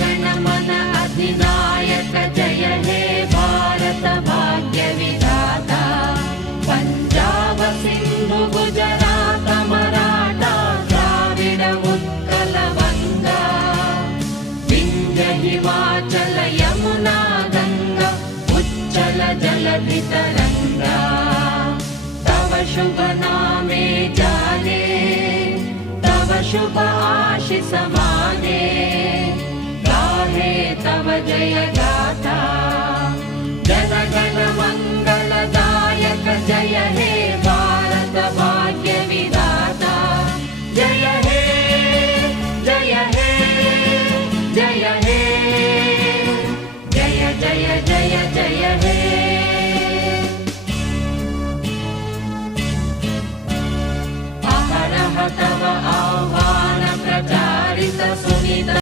गण मन अधिनायक जय हे भारत भाग्य विधाता। पंजाब सिंधु गुजरात मराठा द्राविड उत्कल बंगा, विंध्य हिमाचल यमुना गंगा उच्चल जलधि तरंगा। तव शुभ नामे जाने, तव शुभ आशीष माने, गाहे तव जय